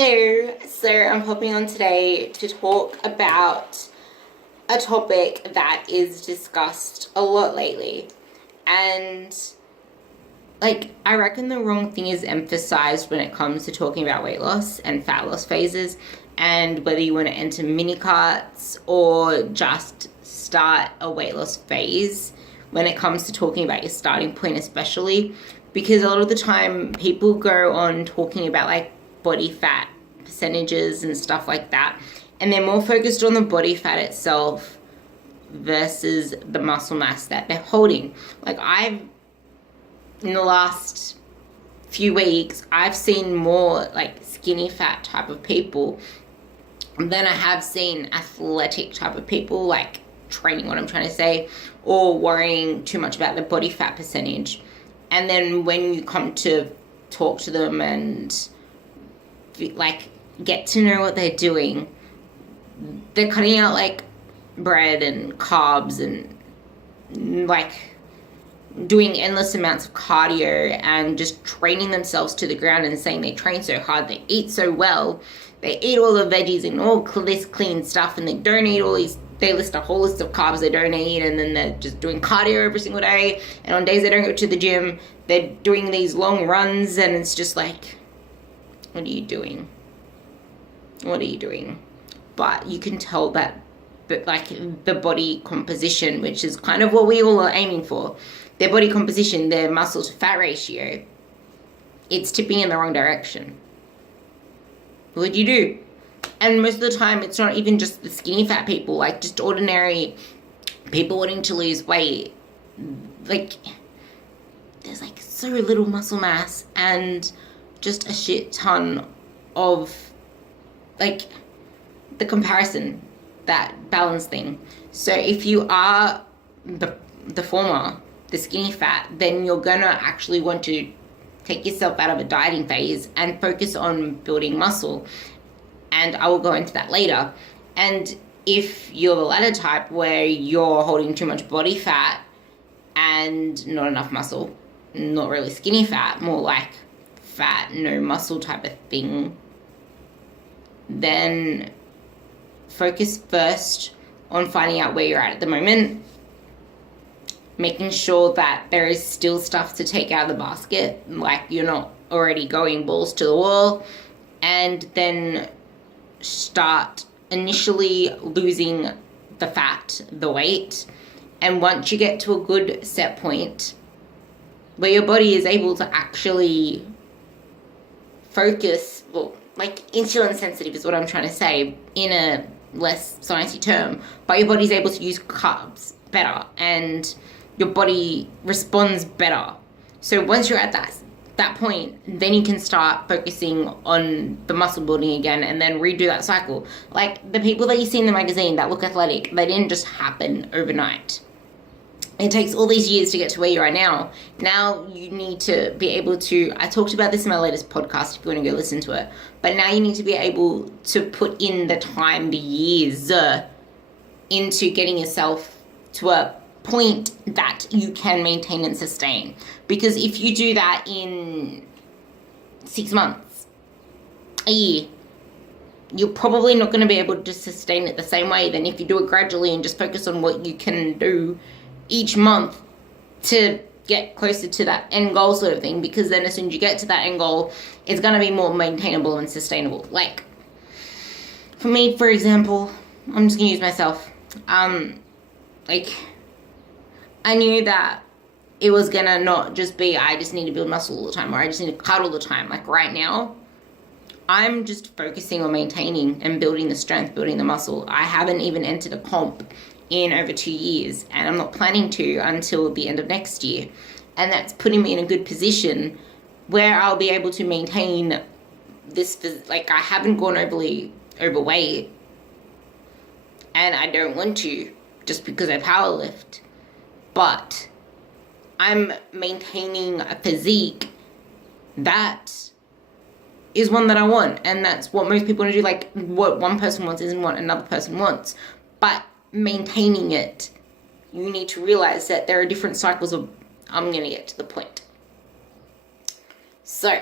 Hello, so I'm hopping on today to talk about a topic that is discussed a lot lately. And I reckon the wrong thing is emphasized when it comes to talking about weight loss and fat loss phases, and whether you want to enter mini carts or just start a weight loss phase when it comes to talking about your starting point, especially because a lot of the time people go on talking about body fat percentages and stuff like that, and they're more focused on the body fat itself versus the muscle mass that they're holding. In the last few weeks, I've seen more skinny fat type of people than I have seen athletic type of people, training, what I'm trying to say, or worrying too much about the body fat percentage. And then when you come to talk to them and get to know what they're doing, they're cutting out bread and carbs and doing endless amounts of cardio and just training themselves to the ground and saying they train so hard, they eat so well, they eat all the veggies and all this clean stuff, and they don't eat all these, they list a whole list of carbs they don't eat, and then they're just doing cardio every single day, and on days they don't go to the gym, they're doing these long runs, and it's just what are you doing? What are you doing? But you can tell that the body composition, which is kind of what we all are aiming for, their body composition, their muscle to fat ratio, it's tipping in the wrong direction. What do you do? And most of the time, it's not even just the skinny fat people, just ordinary people wanting to lose weight. There's so little muscle mass and just a shit ton of the comparison, that balance thing. So if you are the former, the skinny fat, then you're gonna actually want to take yourself out of a dieting phase and focus on building muscle. And I will go into that later. And if you're the latter type, where you're holding too much body fat and not enough muscle, not really skinny fat, more like fat, no muscle type of thing, then focus first on finding out where you're at the moment, making sure that there is still stuff to take out of the basket, you're not already going balls to the wall, and then start initially losing the fat, the weight. And once you get to a good set point where your body is able to actually focus, insulin sensitive is what I'm trying to say in a less sciencey term, but your body's able to use carbs better and your body responds better. So once you're at that point, then you can start focusing on the muscle building again and then redo that cycle. The people that you see in the magazine that look athletic, they didn't just happen overnight. It takes all these years to get to where you are now. Now you need to be able to, I talked about this in my latest podcast if you want to go listen to it, but now you need to be able to put in the time, the years into getting yourself to a point that you can maintain and sustain. Because if you do that in 6 months, a year, you're probably not going to be able to sustain it the same way than if you do it gradually and just focus on what you can do each month to get closer to that end goal sort of thing. Because then as soon as you get to that end goal, it's going to be more maintainable and sustainable. For me, for example, I'm just going to use myself. I knew that it was going to not just be I just need to build muscle all the time or I just need to cut all the time. Right now, I'm just focusing on maintaining and building the strength, building the muscle. I haven't even entered a comp in over 2 years, and I'm not planning to until the end of next year. And that's putting me in a good position where I'll be able to maintain this, I haven't gone overly overweight, and I don't want to just because I powerlift, but I'm maintaining a physique that is one that I want, and that's what most people want to do. What one person wants isn't what another person wants, but maintaining it, you need to realize that there are different cycles of, I'm going to get to the point. So,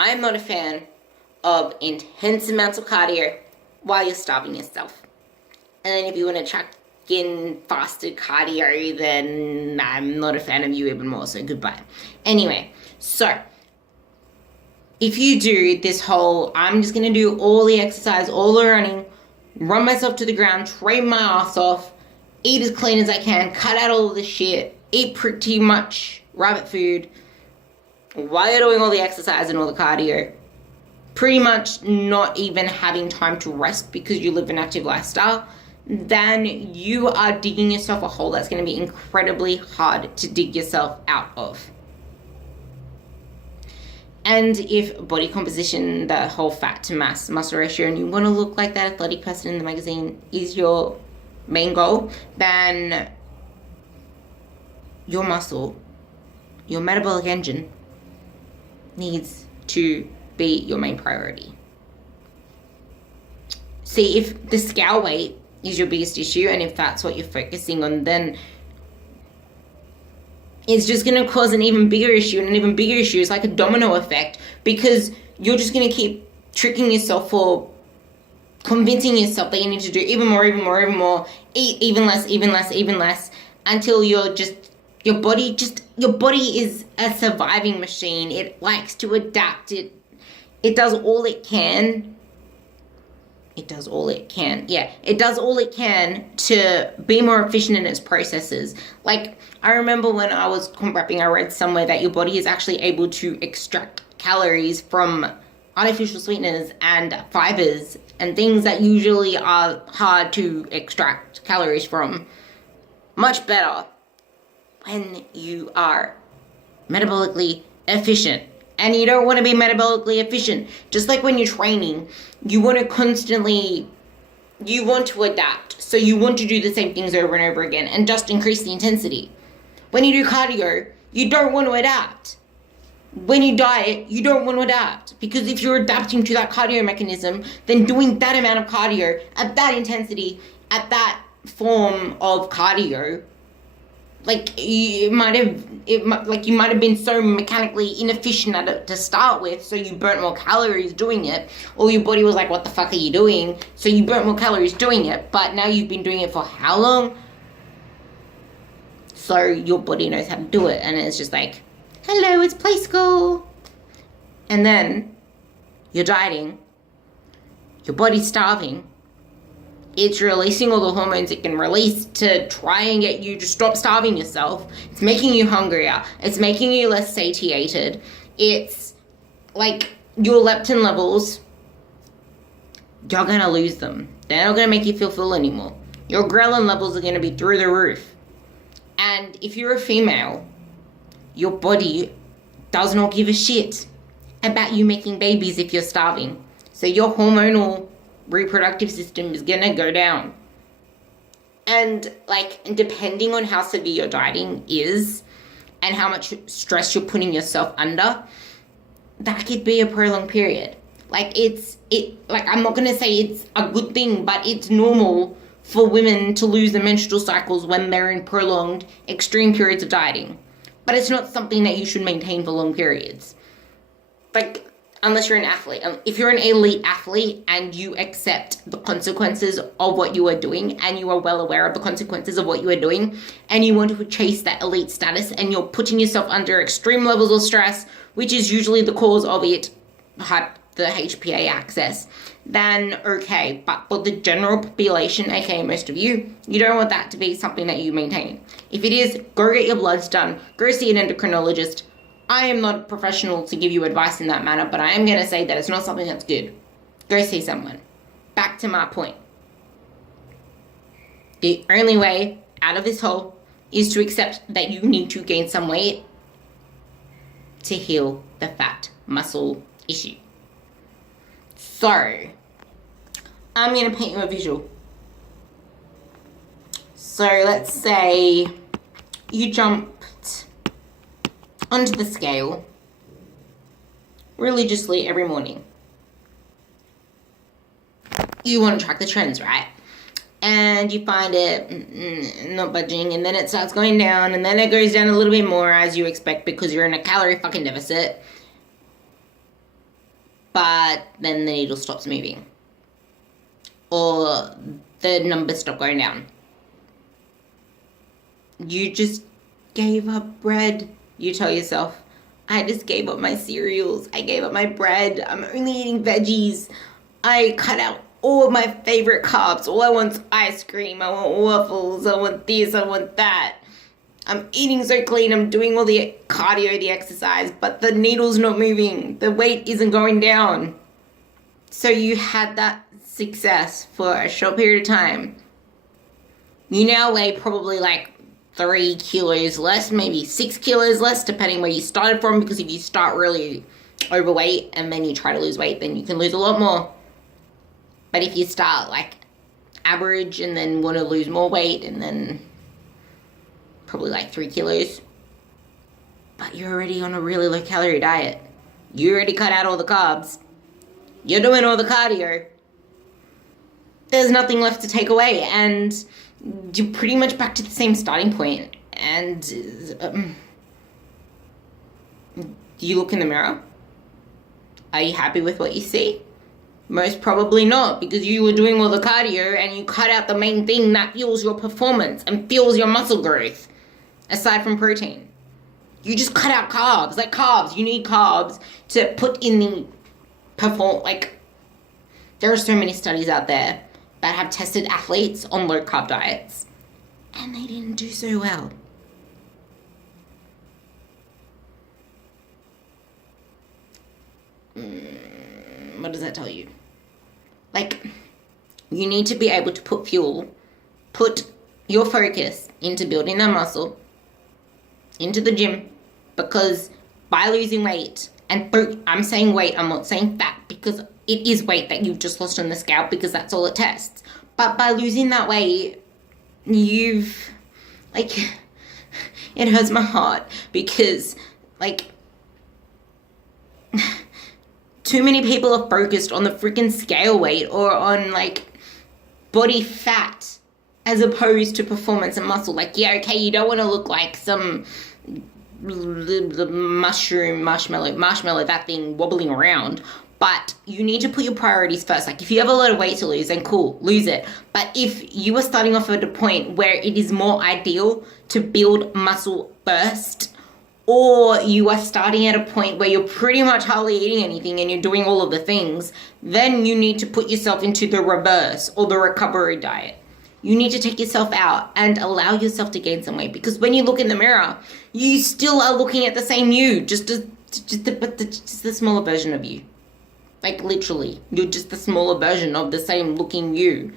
I'm not a fan of intense amounts of cardio while you're starving yourself. And then if you want to chuck in fasted cardio, then I'm not a fan of you even more, so goodbye. Anyway, so if you do this whole, I'm just going to do all the exercise, all the running, run myself to the ground, train my ass off, eat as clean as I can, cut out all the shit, eat pretty much rabbit food while you're doing all the exercise and all the cardio, pretty much not even having time to rest because you live an active lifestyle, then you are digging yourself a hole that's going to be incredibly hard to dig yourself out of. And if body composition, the whole fat to mass muscle ratio, and you want to look like that athletic person in the magazine is your main goal, then your muscle, your metabolic engine, needs to be your main priority. See, if the scale weight is your biggest issue, and if that's what you're focusing on, then it's just going to cause an even bigger issue, and an even bigger issue is like a domino effect, because you're just going to keep tricking yourself or convincing yourself that you need to do even more, eat even less, until you're just, your body is a surviving machine. It likes to adapt. It does all it can. It does all it can to be more efficient in its processes. Like, I remember when I was comp prepping, I read somewhere that your body is actually able to extract calories from artificial sweeteners and fibers and things that usually are hard to extract calories from much better when you are metabolically efficient. And you don't want to be metabolically efficient. Just like when you're training, you want to adapt. So you want to do the same things over and over again and just increase the intensity. When you do cardio, you don't want to adapt. When you diet, you don't want to adapt. Because if you're adapting to that cardio mechanism, then doing that amount of cardio at that intensity, at that form of cardio, like you might have been so mechanically inefficient at it to start with, so you burnt more calories doing it, or your body was like, what the fuck are you doing? So you burnt more calories doing it, but now you've been doing it for how long? So your body knows how to do it, and it's just like, hello, it's play school. And then you're dieting, your body's starving, it's releasing all the hormones it can release to try and get you to stop starving yourself. It's making you hungrier. It's making you less satiated. It's like your leptin levels, you're going to lose them. They're not going to make you feel full anymore. Your ghrelin levels are going to be through the roof. And if you're a female, your body does not give a shit about you making babies if you're starving. So your hormonal reproductive system is gonna go down. And depending on how severe your dieting is and how much stress you're putting yourself under, that could be a prolonged period. I'm not gonna say it's a good thing, but it's normal for women to lose their menstrual cycles when they're in prolonged, extreme periods of dieting. But it's not something that you should maintain for long periods. Unless you're an athlete. If you're an elite athlete and you accept the consequences of what you are doing, and you are well aware of the consequences of what you are doing, and you want to chase that elite status, and you're putting yourself under extreme levels of stress, which is usually the cause of the HPA access, then okay. But for the general population, aka most of you, you don't want that to be something that you maintain. If it is, go get your bloods done, go see an endocrinologist. I am not a professional to give you advice in that manner, but I am going to say that it's not something that's good. Go see someone. Back to my point. The only way out of this hole is to accept that you need to gain some weight to heal the fat muscle issue. So, I'm going to paint you a visual. So, let's say you jumped onto the scale religiously every morning. You want to track the trends, right? And you find it not budging, and then it starts going down, and then it goes down a little bit more as you expect because you're in a calorie fucking deficit. but then the needle stops moving. Or the numbers stop going down. You just gave up bread. You tell yourself, I just gave up my cereals. I gave up my bread. I'm only eating veggies. I cut out all of my favorite carbs. All I want is ice cream. I want waffles. I want this. I want that. I'm eating so clean. I'm doing all the cardio, the exercise, but the needle's not moving. The weight isn't going down. So you had that success for a short period of time. You now weigh probably like 3 kilos less, maybe 6 kilos less, depending where you started from, because if you start really overweight and then you try to lose weight, then you can lose a lot more. But if you start like average and then want to lose more weight, and then probably like 3 kilos, but you're already on a really low calorie diet. You already cut out all the carbs. You're doing all the cardio. There's nothing left to take away, and you're pretty much back to the same starting point. And do you look in the mirror? Are you happy with what you see? Most probably not, because you were doing all the cardio and you cut out the main thing that fuels your performance and fuels your muscle growth, aside from protein. You just cut out carbs. Like carbs, you need carbs to put in the there are so many studies out there that have tested athletes on low carb diets, and they didn't do so well. What does that tell you? Like, you need to be able to put your focus into building that muscle, into the gym, because by losing weight, and I'm saying weight, I'm not saying fat, because it is weight that you've just lost on the scale, because that's all it tests. But by losing that weight, it hurts my heart, because, too many people are focused on the freaking scale weight or on, body fat as opposed to performance and muscle. You don't want to look like some marshmallow, that thing wobbling around. But you need to put your priorities first. If you have a lot of weight to lose, then cool, lose it. But if you are starting off at a point where it is more ideal to build muscle first, or you are starting at a point where you're pretty much hardly eating anything and you're doing all of the things, then you need to put yourself into the reverse or the recovery diet. You need to take yourself out and allow yourself to gain some weight, because when you look in the mirror, you still are looking at the same you, just the smaller version of you. Literally, you're just the smaller version of the same looking you.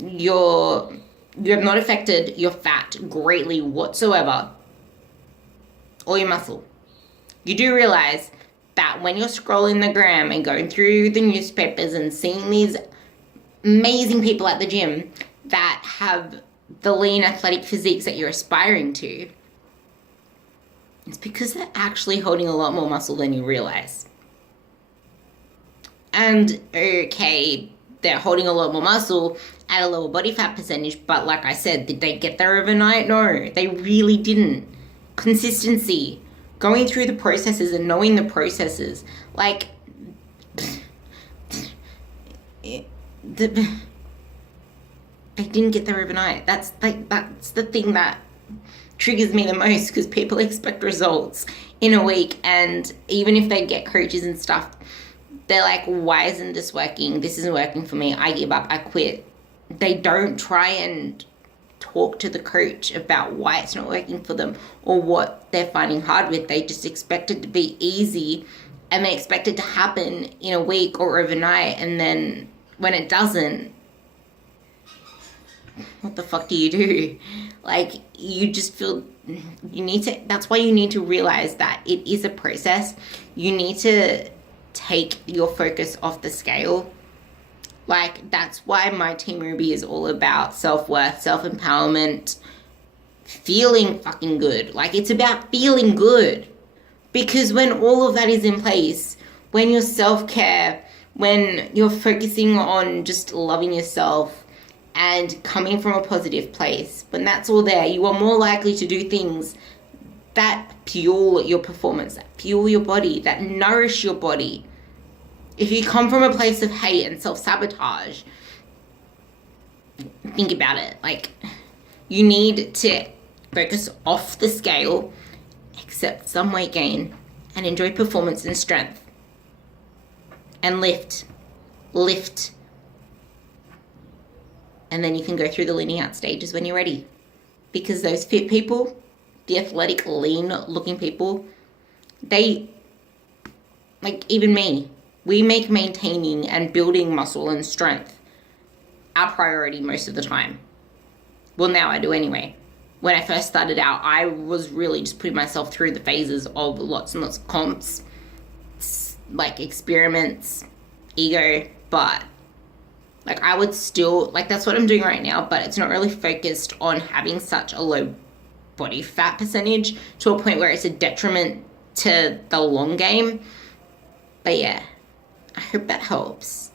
You have not affected your fat greatly whatsoever, or your muscle. You do realize that when you're scrolling the gram and going through the newspapers and seeing these amazing people at the gym that have the lean athletic physiques that you're aspiring to, it's because they're actually holding a lot more muscle than you realize. And okay, they're holding a lot more muscle at a lower body fat percentage, but like I said, did they get there overnight? No, they really didn't. Consistency, going through the processes and knowing the processes, they didn't get there overnight. That's the thing that triggers me the most, because people expect results in a week, and even if they get coaches and stuff, they're like, why isn't this working? This isn't working for me. I give up. I quit. They don't try and talk to the coach about why it's not working for them or what they're finding hard with. They just expect it to be easy, and they expect it to happen in a week or overnight, and then when it doesn't, what the fuck do you do? You just feel that's why you need to realize that it is a process. You need to take your focus off the scale. That's why my Team Ruby is all about self-worth, self-empowerment, feeling fucking good. It's about feeling good. Because when all of that is in place, when your self-care, when you're focusing on just loving yourself and coming from a positive place, when that's all there, you are more likely to do things that fuel your performance, that fuel your body, that nourish your body. If you come from a place of hate and self-sabotage, think about it. Like, you need to focus off the scale, accept some weight gain, and enjoy performance and strength. And lift. And then you can go through the leaning out stages when you're ready. Because those fit people, the athletic, lean looking people, they, like even me, we make maintaining and building muscle and strength our priority most of the time. Well, now I do anyway. When I first started out, I was really just putting myself through the phases of lots and lots of comps, like experiments, ego, but like I would still, like that's what I'm doing right now, but it's not really focused on having such a low body fat percentage to a point where it's a detriment to the long game. But yeah, I hope that helps.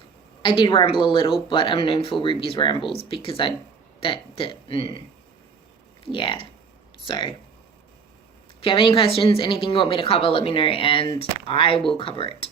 I did ramble a little, but I'm known for Ruby's rambles because yeah. So, if you have any questions, anything you want me to cover, let me know and I will cover it.